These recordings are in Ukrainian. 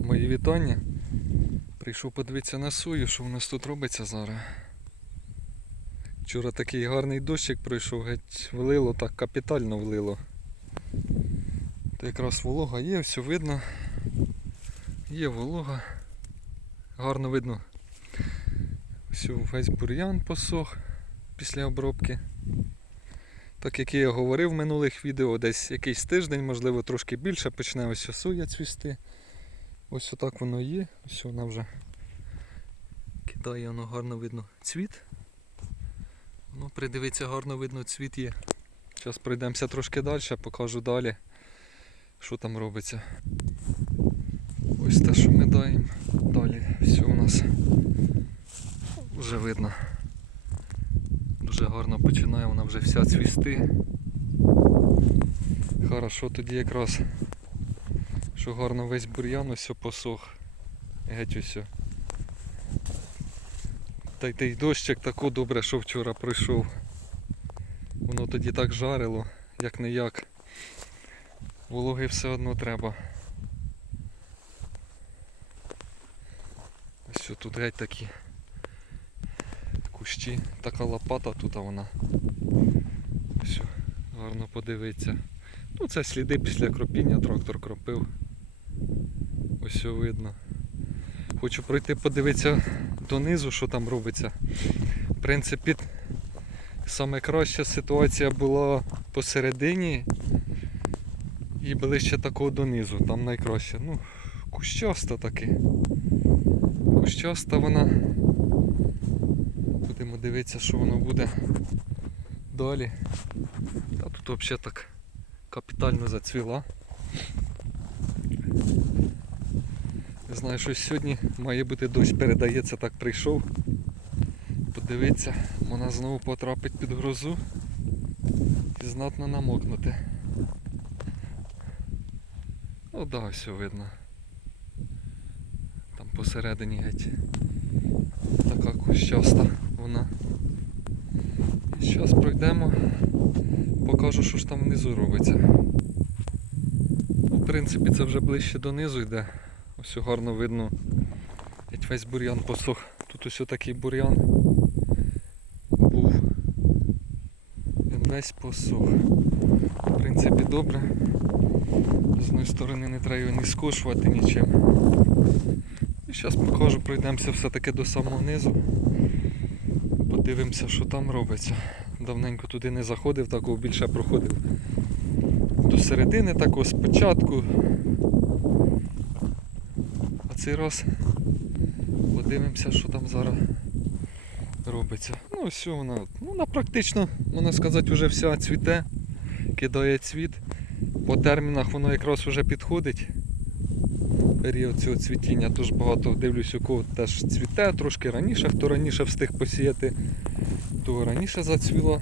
Мої вітання. Прийшов подивитися на сою, що в нас тут робиться зараз. Вчора такий гарний дощик пройшов, геть влило так капітально влило. То якраз волога є, все видно. Є волога. Гарно видно. Все, весь бур'ян посох після обробки. Так як я говорив в минулих відео, десь якийсь тиждень, можливо трошки більше, почне ось соя цвісти. Ось отак воно є. Ось вона вже кидає, воно гарно видно цвіт. Ну, придивиться, гарно видно, цвіт є. Зараз пройдемося трошки далі, покажу далі, що там робиться. Ось те, що ми даємо далі. Все у нас вже видно. Дуже гарно починає вона вже вся цвісти. Хорошо тоді якраз, що гарно весь бур'ян ось посох. Геть ось. Та й той дощик тако добре, що вчора пройшов. Воно тоді так жарило, як не як. Вологи все одно треба. Ось тут геть такі кущі, така лопата тут вона. Ось, гарно подивитися. Ну це сліди після кропіння, трактор кропив. Ось видно. Хочу пройти подивитися донизу, що там робиться. В принципі, саме краща ситуація була посередині і ближче такого донизу, там найкраще. Ну, кущаста таки. Кущаста вона. Будемо дивитися, що воно буде далі. Та тут взагалі так капітально зацвіла. Знаю, що сьогодні має бути дощ, передається, так прийшов. Подивиться, вона знову потрапить під грозу і знатно намокнути. О, да, все видно. Там посередині геть. Така кущаста вона. Зараз пройдемо, покажу, що ж там внизу робиться. Ну, в принципі, це вже ближче донизу йде. Ось гарно видно. Геть весь бур'ян посох. Тут ось такий бур'ян був. Він весь посох. В принципі, добре. З одної сторони не треба його ні скошувати нічим. І зараз покажу, пройдемося все-таки до самого низу. Подивимося, що там робиться. Давненько туди не заходив, такого більше проходив. До середини такого спочатку. Цей раз подивимося, що там зараз робиться. Ну все вона, ну вона практично, можна сказати, вже вся цвіте, кидає цвіт. По термінах воно якраз вже підходить. Період цього цвітіння, тож багато дивлюсь, у кого теж цвіте, трошки раніше, хто раніше встиг посіяти, то раніше зацвіло.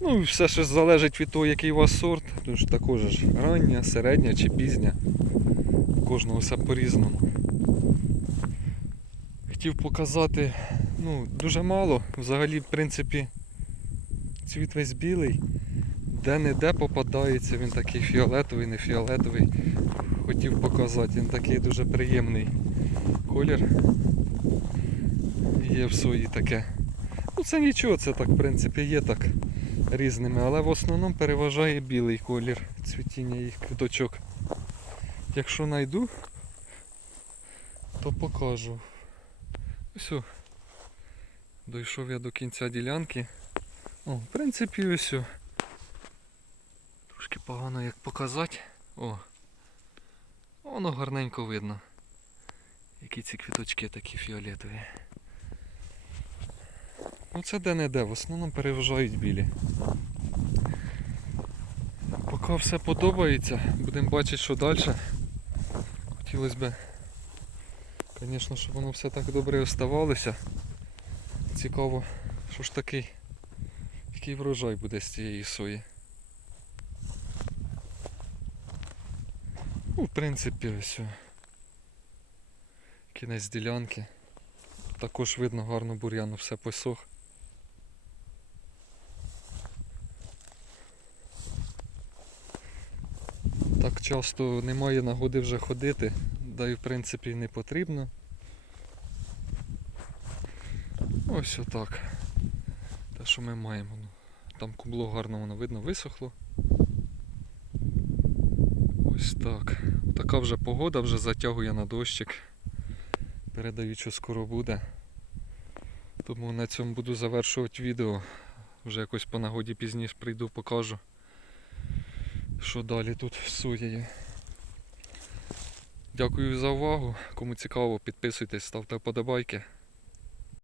Ну і все ще залежить від того, який у вас сорт, тож також ж рання, середня чи пізня. У кожного все по-різному. Хотів показати, ну, дуже мало. Взагалі, в принципі, цвіт весь білий. Де-не-де попадається, він такий фіолетовий, не фіолетовий. Хотів показати, він такий дуже приємний колір. Є в сої таке. Ну це нічого, це так в принципі є так різними, але в основному переважає білий колір цвітіння їх квіточок. Якщо знайду, то покажу. О. Дійшов я до кінця ділянки. О, в принципі, ось. Трошки погано як показати. О. Воно гарненько видно. Які ці квіточки такі фіолетові. Ну це де-не-де, в основному переважають білі. Поки все подобається, будемо бачити, що далі. Хотілося б, звісно, щоб воно все так добре оставалося. Цікаво, що ж такий, який врожай буде з цієї сої. Ну, в принципі, ось. Кінець ділянки. Також видно гарно бур'яну все посох. Так часто немає нагоди вже ходити. Да і в принципі не потрібно. Ось отак. Те, що ми маємо. Ну, Там кубло гарно воно видно висохло. Ось так. Така вже погода, вже затягує на дощик. Передають, що скоро буде. Тому на цьому буду завершувати відео. Вже якось по нагоді пізніше прийду, покажу, що далі тут з. Дякую за увагу. Кому цікаво, підписуйтесь, ставте вподобайки.